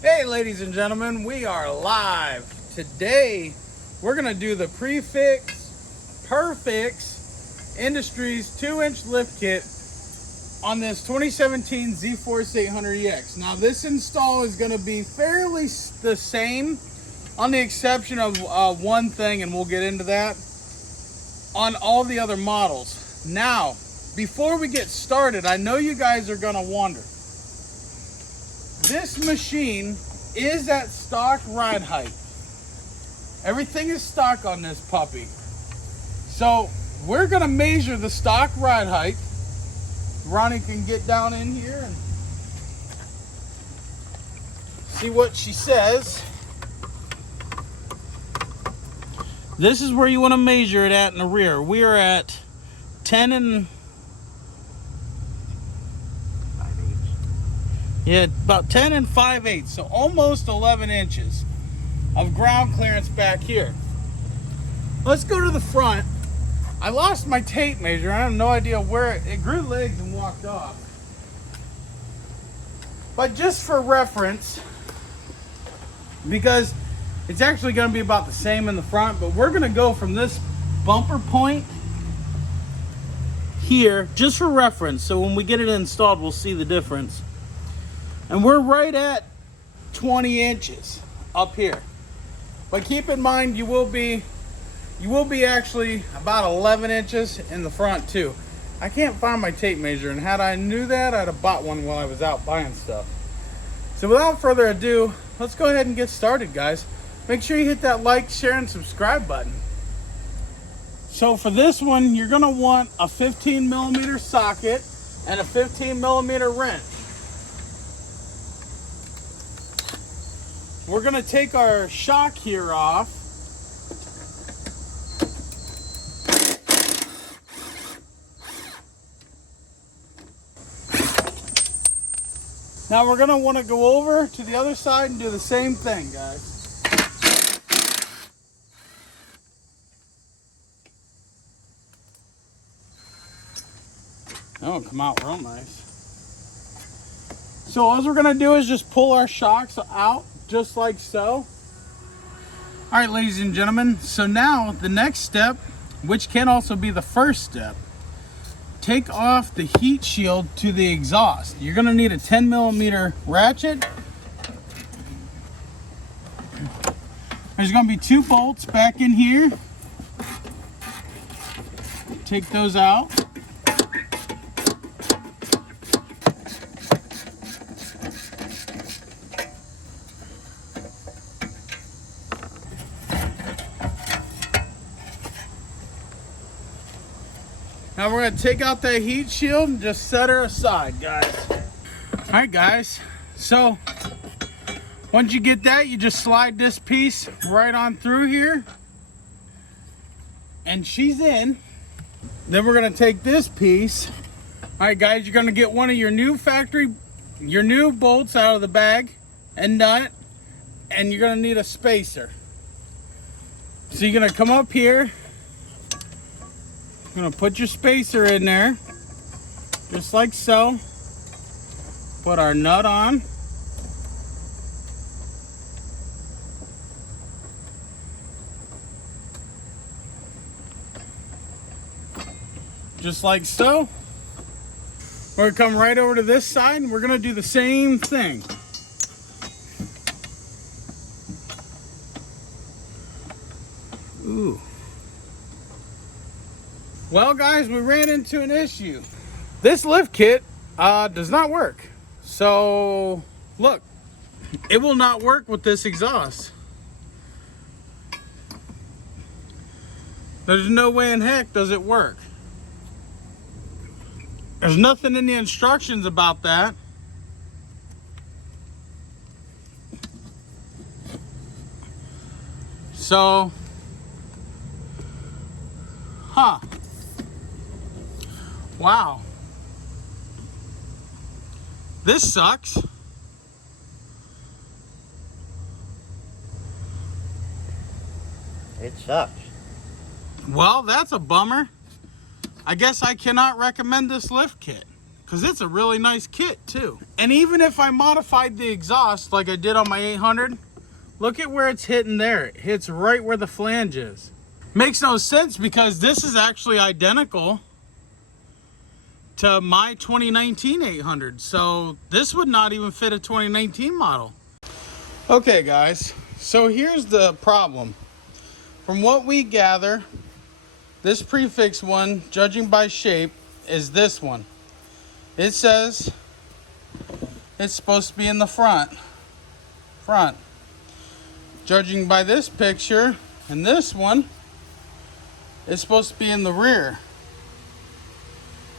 Hey ladies and gentlemen, we are live. Today we're going to do the Perfix Industries 2-inch lift kit on this 2017 ZForce 800EX. Now this install is going to be fairly the same on the exception of one thing, and we'll get into that, on all the other models. Now, before we get started, I know you guys are going to wonder. This machine is at stock ride height. Everything is stock on this puppy. So we're going to measure the stock ride height. Ronnie can get down in here and see what she says. This is where you want to measure it at in the rear. We are at 10 and... yeah, about 10 and 5/8, so almost 11 inches of ground clearance back here. Let's go to the front. I lost my tape measure. I have no idea where it grew legs and walked off. But just for reference, because it's actually going to be about the same in the front, but we're going to go from this bumper point here, just for reference, so when we get it installed, we'll see the difference. And we're right at 20 inches up here. But keep in mind, you will be actually about 11 inches in the front too. I can't find my tape measure, and had I knew that, I'd have bought one while I was out buying stuff. So without further ado, let's go ahead and get started, guys. Make sure you hit that like, share, and subscribe button. So for this one, you're gonna want a 15mm socket and a 15mm wrench. We're gonna take our shock here off. Now we're gonna wanna go over to the other side and do the same thing, guys. That'll come out real nice. So all we're gonna do is just pull our shocks out, just like so. All right, ladies and gentlemen, so now the next step, which can also be the first step, take off the heat shield to the exhaust. You're gonna need a 10mm ratchet. There's gonna be 2 bolts back in here. Take those out. Now we're gonna take out that heat shield and just set her aside, guys. All right, guys. So once you get that, you just slide this piece right on through here, and she's in. Then we're gonna take this piece. All right, guys, you're gonna get one of your new bolts out of the bag and nut, and you're gonna need a spacer. So you're gonna come up here. You're gonna put your spacer in there, just like so. Put our nut on. Just like so. We're gonna come right over to this side and we're gonna do the same thing. Ooh. Well, guys, we ran into an issue. This lift kit does not work. So, look, it will not work with this exhaust. There's no way in heck does it work. There's nothing in the instructions about that. So, wow. This sucks. It sucks. Well, that's a bummer. I guess I cannot recommend this lift kit. because it's a really nice kit too. And even if I modified the exhaust like I did on my 800, look at where it's hitting there. It hits right where the flange is. Makes no sense because this is actually identical to my 2019 800. So this would not even fit a 2019 model. Okay guys, so here's the problem. From what we gather, this prefix one, judging by shape, is this one. It says it's supposed to be in the front. Judging by this picture and this one, it's supposed to be in the rear.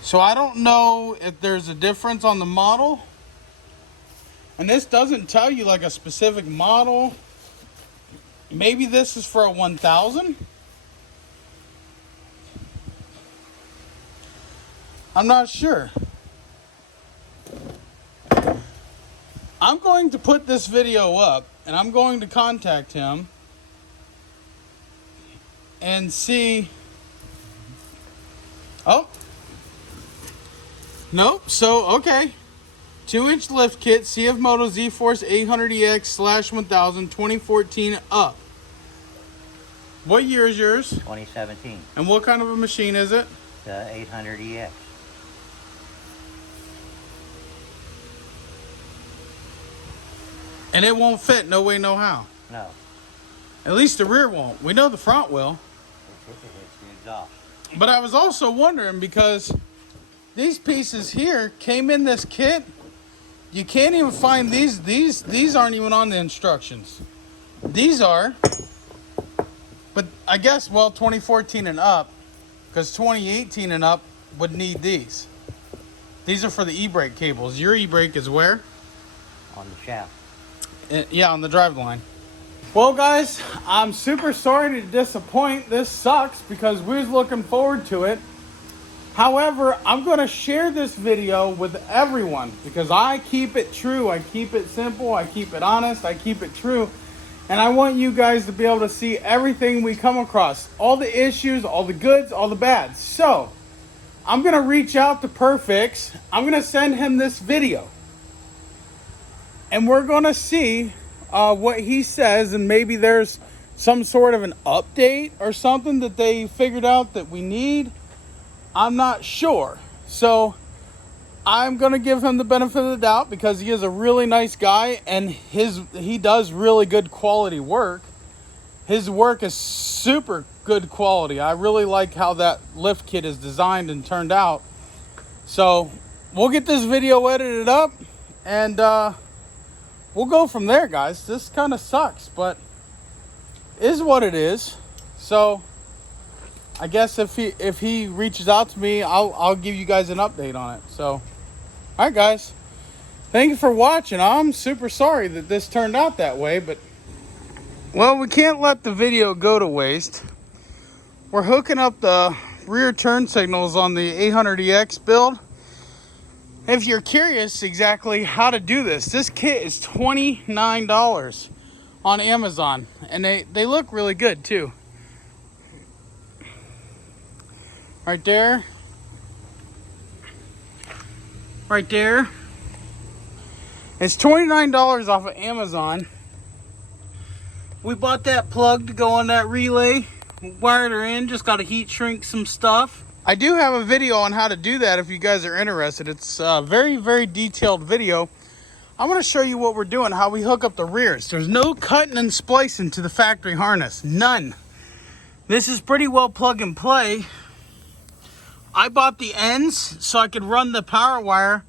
So I don't know if there's a difference on the model. And this doesn't tell you like a specific model. Maybe this is for a 1000. I'm not sure. I'm going to put this video up and I'm going to contact him and see. Oh, nope. So, okay. 2-inch lift kit, CFMOTO ZForce 800EX/1000 2014 up. What year is yours? 2017. And what kind of a machine is it? The 800EX. And it won't fit, no way, no how. No. At least the rear won't. We know the front will. It's the exhaust. But I was also wondering because these pieces here came in this kit. You can't even find these. These aren't even on the instructions. These are. But I guess, well, 2014 and up, because 2018 and up would need these. These are for the e-brake cables. Your e-brake is where? On the shaft. Yeah, on the drive line. Well, guys, I'm super sorry to disappoint. This sucks because we was looking forward to it. However, I'm going to share this video with everyone because I keep it true. I keep it simple. I keep it honest. I keep it true. And I want you guys to be able to see everything we come across. All the issues, all the goods, all the bads. So, I'm going to reach out to Perfix. I'm going to send him this video. And we're going to see what he says. And maybe there's some sort of an update or something that they figured out that we need. I'm not sure. So I'm going to give him the benefit of the doubt because he is a really nice guy and he does really good quality work. His work is super good quality. I really like how that lift kit is designed and turned out. So we'll get this video edited up and we'll go from there, guys. This kind of sucks, but is what it is. So I guess if he reaches out to me, I'll give you guys an update on it. So, all right, guys. Thank you for watching. I'm super sorry that this turned out that way, but well, we can't let the video go to waste. We're hooking up the rear turn signals on the 800EX build. If you're curious exactly how to do this kit is $29 on Amazon, and they look really good too. Right there. Right there. It's $29 off of Amazon. We bought that plug to go on that relay. Wired her in, just got to heat shrink some stuff. I do have a video on how to do that if you guys are interested. It's a very, very detailed video. I'm going to show you what we're doing, how we hook up the rears. There's no cutting and splicing to the factory harness. None. This is pretty well plug and play. I bought the ends so I could run the power wire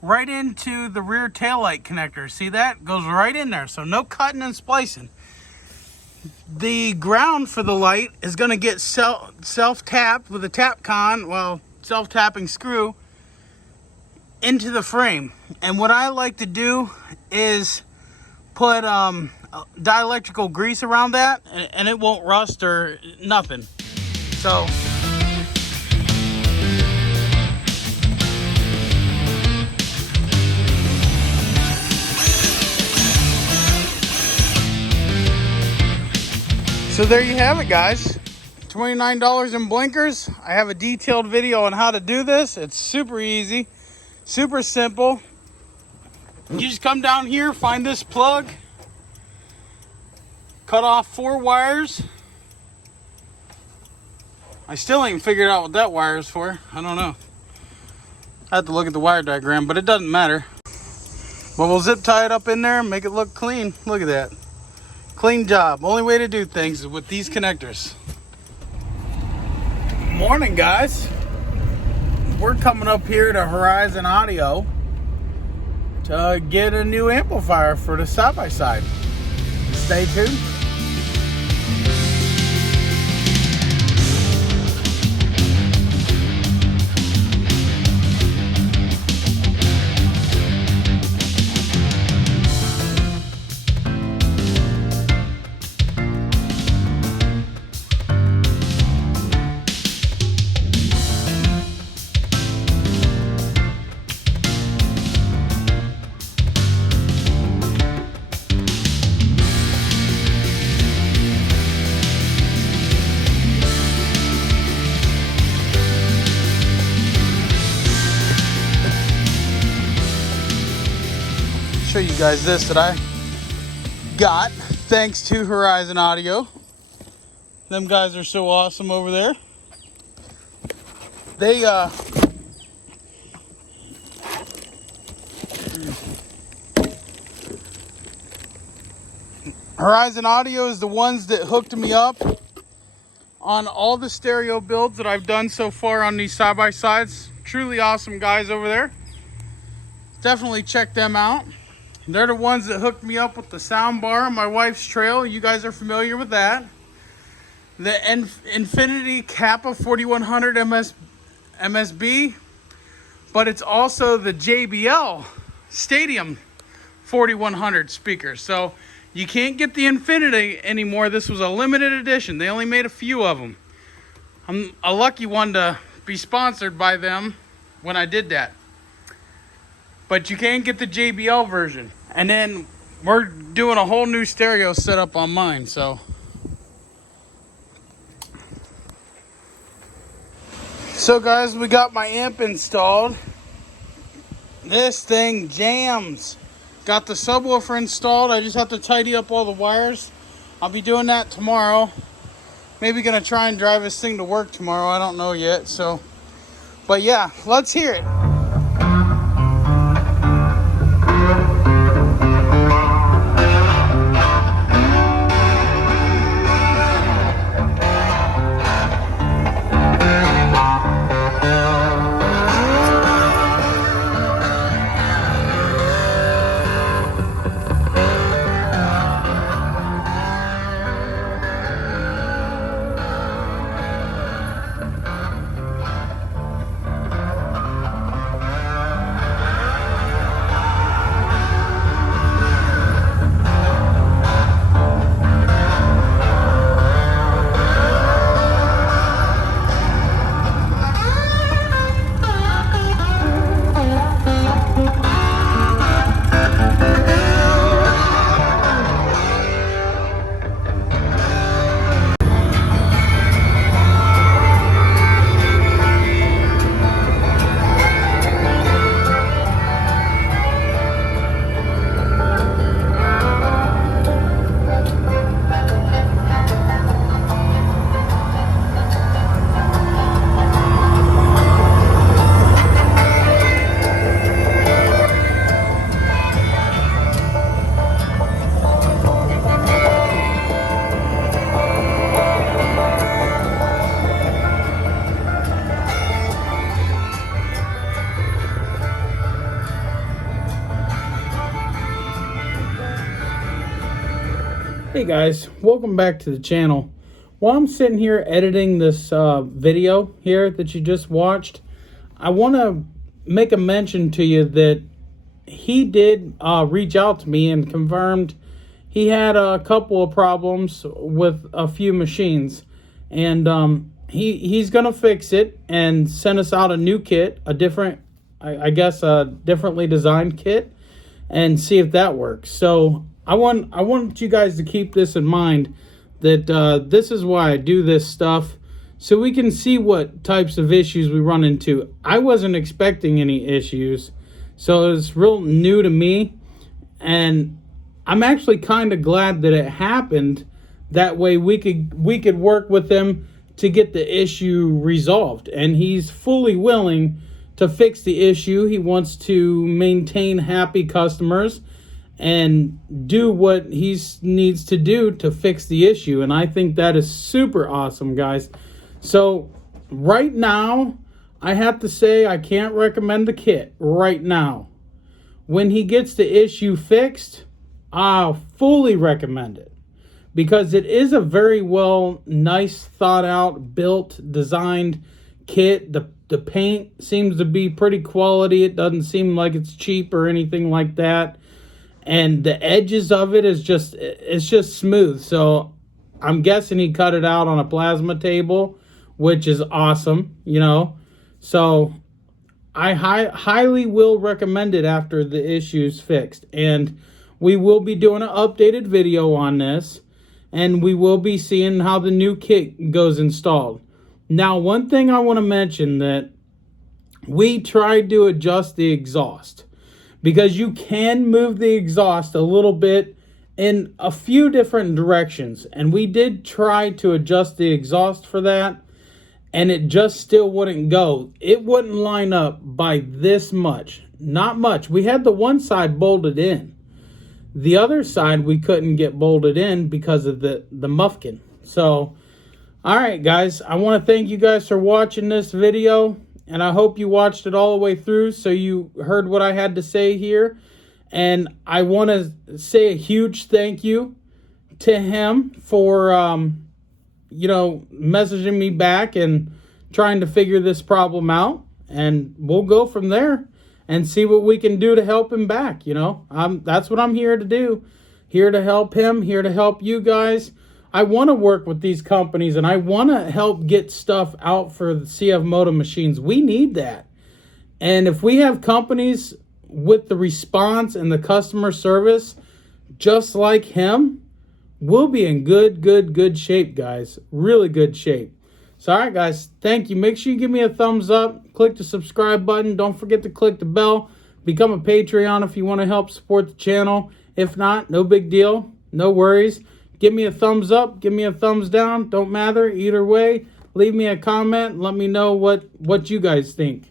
right into the rear taillight connector. See that? Goes right in there. So no cutting and splicing. The ground for the light is going to get self-tapped with a Tapcon, well, self-tapping screw, into the frame. And what I like to do is put dielectrical grease around that, and it won't rust or nothing. So So there you have it, guys. $29 in blinkers. I have a detailed video on how to do this. It's super easy. Super simple. You just come down here, find this plug, cut off 4 wires. I still ain't figured out what that wire is for. I don't know. I have to look at the wire diagram, but it doesn't matter. But we'll zip tie it up in there and make it look clean. Look at that. Clean job. Only way to do things is with these connectors. Morning, guys. We're coming up here to Horizon Audio to get a new amplifier for the side-by-side. Stay tuned. Show you guys this that I got thanks to Horizon Audio. Them guys are so awesome over there. They Horizon Audio is the ones that hooked me up on all the stereo builds that I've done so far on these side-by-sides. Truly awesome guys over there. Definitely check them out. They're the ones that hooked me up with the sound bar on my wife's trail. You guys are familiar with that. The Infinity Kappa 4100 MSB, but it's also the JBL Stadium 4100 speakers. So you can't get the Infinity anymore. This was a limited edition. They only made a few of them. I'm a lucky one to be sponsored by them when I did that. But you can get the JBL version. And then we're doing a whole new stereo setup on mine, so. So guys, we got my amp installed. This thing jams. Got the subwoofer installed. I just have to tidy up all the wires. I'll be doing that tomorrow. Maybe gonna try and drive this thing to work tomorrow. I don't know yet, so. But yeah, let's hear it. Hey guys, welcome back to the channel. While I'm sitting here editing this video here that you just watched, I want to make a mention to you that he did reach out to me and confirmed he had a couple of problems with a few machines, and he's gonna fix it and send us out a new kit, a different, I guess a differently designed kit, and see if that works. So I want you guys to keep this in mind, that this is why I do this stuff, so we can see what types of issues we run into. I wasn't expecting any issues, So it's real new to me, and I'm actually kind of glad that it happened. That way we could work with him to get the issue resolved, and he's fully willing to fix the issue. He wants to maintain happy customers and do what he needs to do to fix the issue, and I think that is super awesome, guys. So right now, I have to say I can't recommend the kit right now. When he gets the issue fixed, I'll fully recommend it, because it is a very nice thought out, built, designed kit. The paint seems to be pretty quality. It doesn't seem like it's cheap or anything like that. And the edges of it it's just smooth. So I'm guessing he cut it out on a plasma table, which is awesome, you know. So I highly will recommend it after the issue's fixed. And we will be doing an updated video on this, and we will be seeing how the new kit goes installed. Now, one thing I want to mention, that we tried to adjust the exhaust, because you can move the exhaust a little bit in a few different directions. And we did try to adjust the exhaust for that, and it just still wouldn't go. It wouldn't line up by this much. Not much. We had the one side bolted in. The other side we couldn't get bolted in because of the muffkin. So, all right, guys. I want to thank you guys for watching this video. And I hope you watched it all the way through, so you heard what I had to say here. And I want to say a huge thank you to him for, you know, messaging me back and trying to figure this problem out. And we'll go from there and see what we can do to help him back, you know. That's what I'm here to do. Here to help him, here to help you guys. I want to work with these companies, and I want to help get stuff out for the CFMOTO machines. We need that. And if we have companies with the response and the customer service just like him, we'll be in good shape, guys. Really good shape. So, all right, guys, thank you. Make sure you give me a thumbs up. Click the subscribe button. Don't forget to click the bell. Become a Patreon if you want to help support the channel. If not, no big deal. No worries. Give me a thumbs up. Give me a thumbs down. Don't matter. Either way, leave me a comment. Let me know what you guys think.